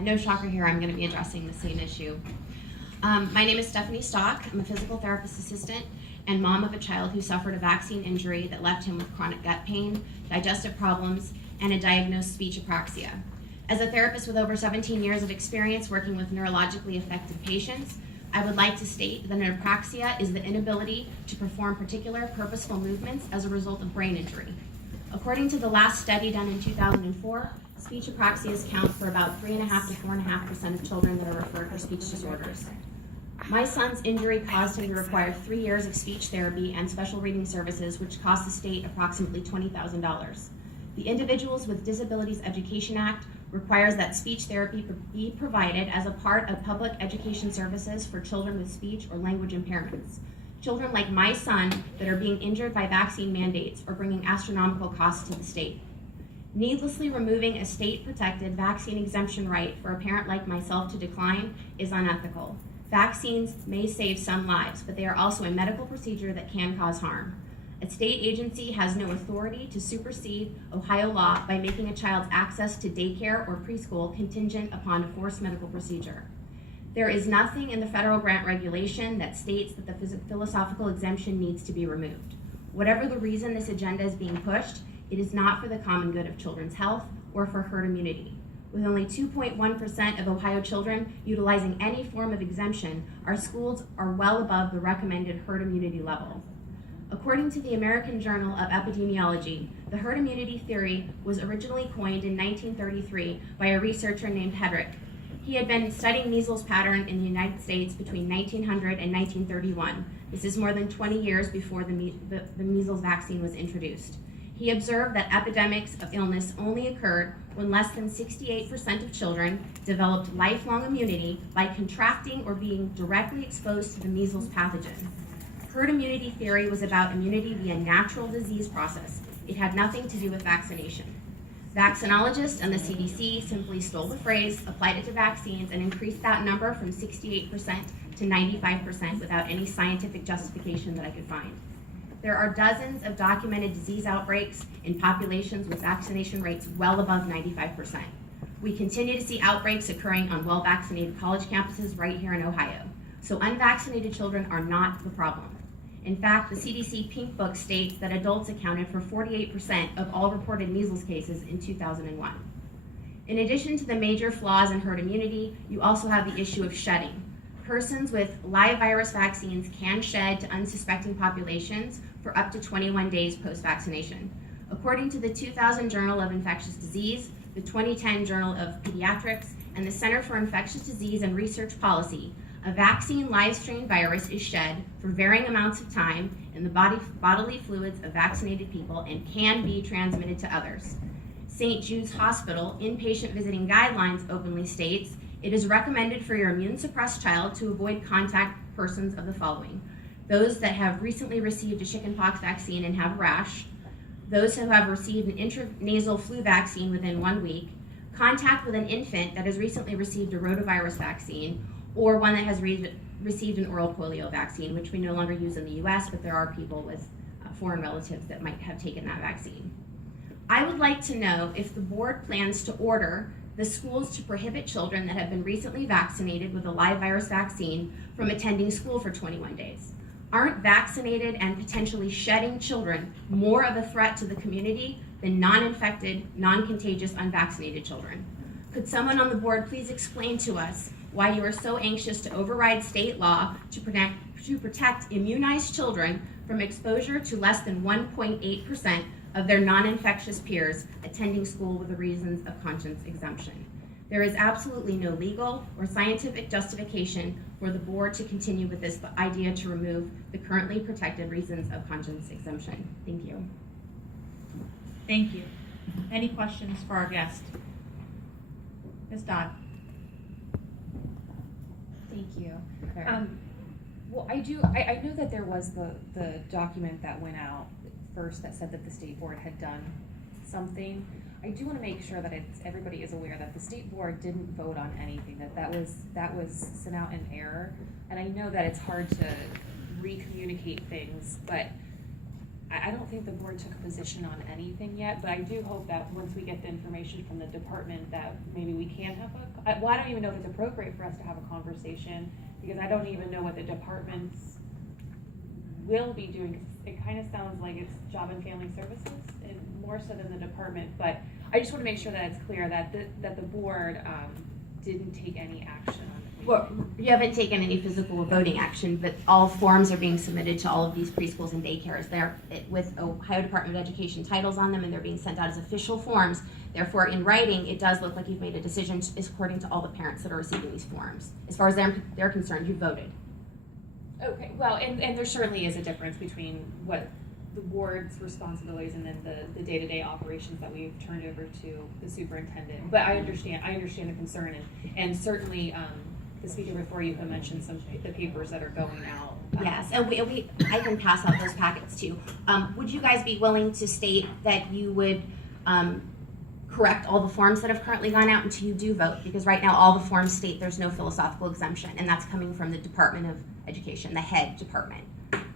No shocker here, I'm going to be addressing the same issue. My name is Stephanie Stock. I'm a physical therapist assistant and mom of a child who suffered a vaccine injury that left him with chronic gut pain, digestive problems, and a diagnosed speech apraxia. As a therapist with over 17 years of experience working with neurologically affected patients, I would like to state that an apraxia is the inability to perform particular purposeful movements as a result of brain injury. According to the last study done in 2004, speech apraxias count for about 3.5% to 4.5% of children that are referred for speech disorders. My son's injury caused him to require 3 years of speech therapy and special reading services, which cost the state approximately $20,000. The Individuals with Disabilities Education Act requires that speech therapy be provided as a part of public education services for children with speech or language impairments. Children like my son that are being injured by vaccine mandates are bringing astronomical costs to the state. Needlessly removing a state-protected vaccine exemption right for a parent like myself to decline is unethical. Vaccines may save some lives, but they are also a medical procedure that can cause harm. A state agency has no authority to supersede Ohio law by making a child's access to daycare or preschool contingent upon a forced medical procedure. There is nothing in the federal grant regulation that states that the philosophical exemption needs to be removed. Whatever the reason this agenda is being pushed, it is not for the common good of children's health or for herd immunity. With only 2.1% of Ohio children utilizing any form of exemption, our schools are well above the recommended herd immunity level. According to the American Journal of Epidemiology, the herd immunity theory was originally coined in 1933 by a researcher named Hedrick. He had been studying measles pattern in the United States between 1900 and 1931. This is more than 20 years before the measles vaccine was introduced. He observed that epidemics of illness only occurred when less than 68% of children developed lifelong immunity by contracting or being directly exposed to the measles pathogen. Herd immunity theory was about immunity via natural disease process. It had nothing to do with vaccination. Vaccinologists and the CDC simply stole the phrase, applied it to vaccines, and increased that number from 68% to 95% without any scientific justification that I could find. There are dozens of documented disease outbreaks in populations with vaccination rates well above 95%. We continue to see outbreaks occurring on well-vaccinated college campuses right here in Ohio. So unvaccinated children are not the problem. In fact, the CDC Pink Book states that adults accounted for 48% of all reported measles cases in 2001. In addition to the major flaws in herd immunity, you also have the issue of shedding. Persons with live virus vaccines can shed to unsuspecting populations for up to 21 days post-vaccination. According to the 2000 Journal of Infectious Disease, the 2010 Journal of Pediatrics, and the Center for Infectious Disease and Research Policy, a vaccine live-strain virus is shed for varying amounts of time in the bodily fluids of vaccinated people and can be transmitted to others. St. Jude's Hospital inpatient visiting guidelines openly states, it is recommended for your immune-suppressed child to avoid contact persons of the following: those that have recently received a chickenpox vaccine and have a rash, those who have received an intranasal flu vaccine within 1 week, contact with an infant that has recently received a rotavirus vaccine, or one that has received an oral polio vaccine, which we no longer use in the US, but there are people with foreign relatives that might have taken that vaccine. I would like to know if the board plans to order the schools to prohibit children that have been recently vaccinated with a live virus vaccine from attending school for 21 days. Aren't vaccinated and potentially shedding children more of a threat to the community than non-infected, non-contagious, unvaccinated children? Could someone on the board please explain to us why you are so anxious to override state law to protect immunized children from exposure to less than 1.8% of their non-infectious peers attending school with the reasons of conscience exemption? There is absolutely no legal or scientific justification for the board to continue with this idea to remove the currently protected reasons of conscience exemption. Thank you. Thank you. Any questions for our guest? Ms. Dodd. Thank you. Well, I know that there was the document that went out first that said that the state board had done something. I do want to make sure that everybody is aware that the state board didn't vote on anything, that was sent out in error. And I know that it's hard to recommunicate things, but I don't think the board took a position on anything yet, but I do hope that once we get the information from the department that maybe we can have well, I don't even know if it's appropriate for us to have a conversation, because I don't even know what the departments will be doing, 'cause it kind of sounds like it's Job and Family Services, and more so than the department, but I just want to make sure that it's clear that the board didn't take any action on it. Well, you haven't taken any physical or voting action, but all forms are being submitted to all of these preschools and daycares. They're with Ohio Department of Education titles on them, and they're being sent out as official forms. Therefore, in writing, it does look like you've made a decision according to all the parents that are receiving these forms. As far as they're concerned, you voted. Okay, well, and there certainly is a difference between what the board's responsibilities and then the day-to-day operations that we've turned over to the superintendent. But I understand the concern, and certainly the speaker before you had mentioned some of the papers that are going out. Yes, and I can pass out those packets too. Would you guys be willing to state that you would correct all the forms that have currently gone out until you do vote? Because right now all the forms state there's no philosophical exemption, and that's coming from the Department of Education, the head department.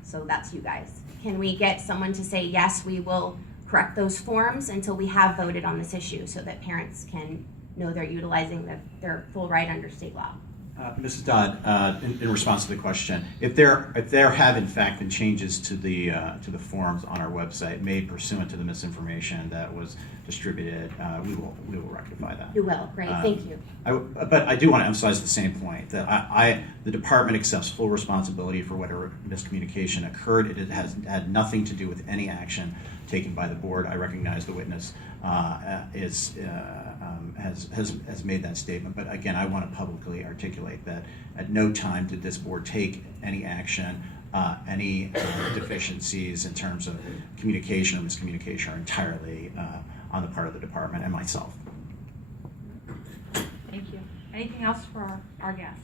So that's you guys. Can we get someone to say, yes, we will correct those forms until we have voted on this issue, so that parents can know they're utilizing their full right under state law? Mrs. Dodd, in response to the question, if there have in fact been changes to the forms on our website made pursuant to the misinformation that was distributed, we will rectify that. You will. Great. Thank you. But I do want to emphasize the same point, that the department accepts full responsibility for whatever miscommunication occurred. It has had nothing to do with any action taken by the board. I recognize the witness has made that statement, but again, I want to publicly articulate that at no time did this board take any action. Any deficiencies in terms of communication or miscommunication are entirely on the part of the department and myself. Thank you. Anything else for our guest?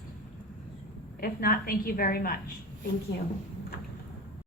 If not, thank you very much. Thank you.